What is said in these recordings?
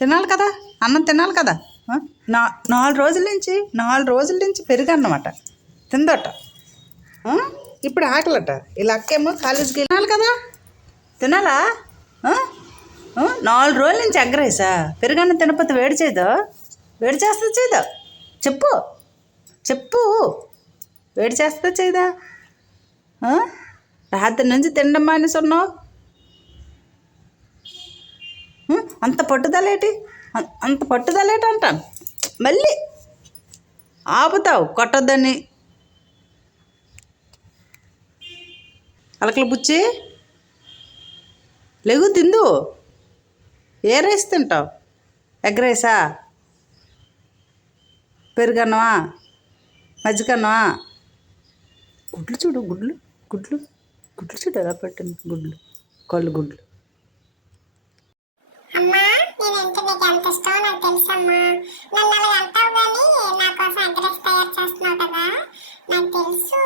తినాలి కదా, అన్నం తినాలి కదా. 4 రోజుల నుంచి పెరుగన్నమాట తిందట. ఇప్పుడు ఆకలట. ఇలా అక్కేమో కాలేజీకి తినాలి కదా, తినాలా. 4 రోజుల నుంచి ఎగ్ రైసా? పెరుగన్నం తినకపోతే వేడి చేయదో? వేడి చేస్తా చేయదా? చెప్పు చెప్పు, వేడి చేస్తా చేయదా? రాత్రి నుంచి తినడం మానేసున్నావు. అంత పట్టుదలేటి, అంత పట్టుదలేటి అంటాను. మళ్ళీ ఆపుతావు కొట్టొద్దని. అలకలు బుచ్చి లెగు తిందు. ఏ రైస్ తింటావు? ఎగ్ రైసా, పెరుగన్నమా, మజ్జిగన్నమా? గుడ్లు చూడు, గుడ్లు గుడ్లు గుడ్లు చూడు ఎలా పెట్టింది. గుడ్లు, కళ్ళు గుడ్లు. అమ్మా నేనంటే నీకు ఎంత ఇష్టమో నాకు తెలుసమ్మా. నన్ను అలా అంటావు కానీ నా కోసం ఎగ్ రైస్ తయారు చేస్తున్నావు కదా, నాకు తెలుసు.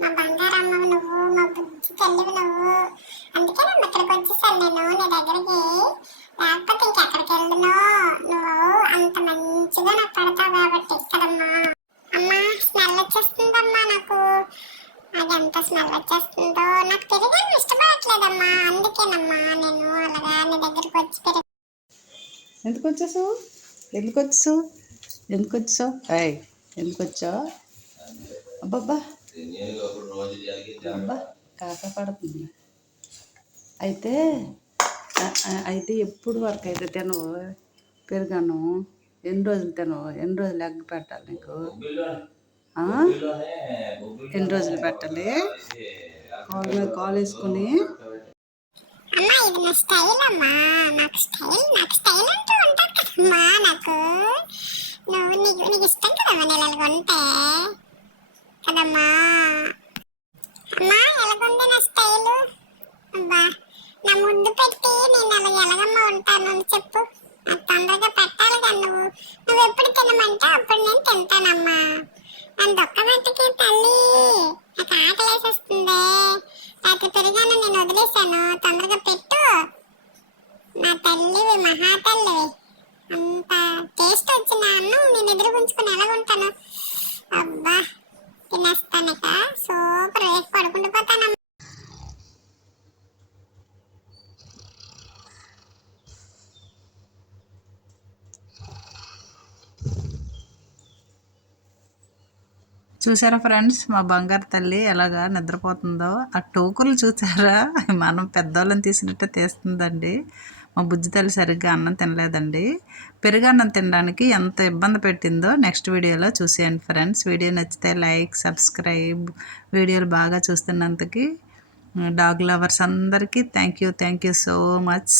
మా బంగారమ్మ నువ్వు, మా బుజ్జి తల్లివి నువ్వు. అందుకే నేను ఇక్కడికి వచ్చేసాను నేను నీ దగ్గరికి. లేకపోతే ఇంకెక్కడికి వెళ్ళను. నువ్వు అంత మంచిగా నాకు పెడతావు కాబట్టి కదమ్మా. అమ్మా స్మెల్ వచ్చేస్తుందమ్మా నాకు. అది ఎంత స్మెల్ వచ్చేస్తుందో నాకు పెరుగన్నం ఇష్టపడట్లేదమ్మా. అందుకేనమ్మా నేను అలాగా నీ దగ్గరికి వచ్చి ఎందుకు వచ్చావు? ఎందుకు వచ్చావు? ఎందుకు వచ్చావు? ఎందుకు వచ్చావు? అబ్బబ్బా అబ్బా కాక పడుతుంది. అయితే ఎప్పుడు వరకు అయితే తినవు పెరుగన్నం? ఎన్ని రోజులు తినవు? ఎన్ని రోజులు ఎగ్ పెట్టాలి నీకు? ఎన్ని రోజులు పెట్టాలి? కాల్ వేసుకుని. అమ్మా ఇది నా స్టైల్ అమ్మా. నాకు స్టైల్ అంటూ ఉంటుంది కదమ్మా. నాకు నీకు ఇష్టం కదమ్మా నేను ఎలాగొంటే కదమ్మా. అమ్మా ఎలాగుంది నా స్టైలు? అబ్బా నా ముందు పెట్టి నేను ఎలాగమ్మా ఉంటాను చెప్పు. నాకు తొందరగా పెట్టాలి కదా. నువ్వు ఎప్పుడు తినమంటే అప్పుడు నేను తింటానమ్మా. నన్ను ఒక్కమంటకి తల్లి నాకు ఆకలేసేస్తుంది. రాత్రి పెరిగాను నేను వదిలేశాను. తొందరగా పెట్టు నా తల్లివి, మహా తల్లివి. అంత టేస్ట్ వచ్చిన అన్నం నేను ఎదురుగుంచుకుని ఎలాగుంటాను. అబ్బా తినేస్తాను ఇక సూపర్. వేసి పడుకుంటూ పోతానమ్మా. చూసారా ఫ్రెండ్స్, మా బంగారు తల్లి ఎలాగా నిద్రపోతుందో. ఆ టోకులు చూసారా, మనం పెద్దవాళ్ళని తీసినట్టే తీస్తుందండి. మా బుజ్జి తల్లి సరిగ్గా అన్నం తినలేదండి. పెరుగన్నం తినడానికి ఎంత ఇబ్బంది పెట్టిందో నెక్స్ట్ వీడియోలో చూసేయండి ఫ్రెండ్స్. వీడియో నచ్చితే లైక్, సబ్స్క్రైబ్. వీడియోలు బాగా చూస్తున్నందుకు డాగ్ లవర్స్ అందరికీ థ్యాంక్ యూ సో మచ్.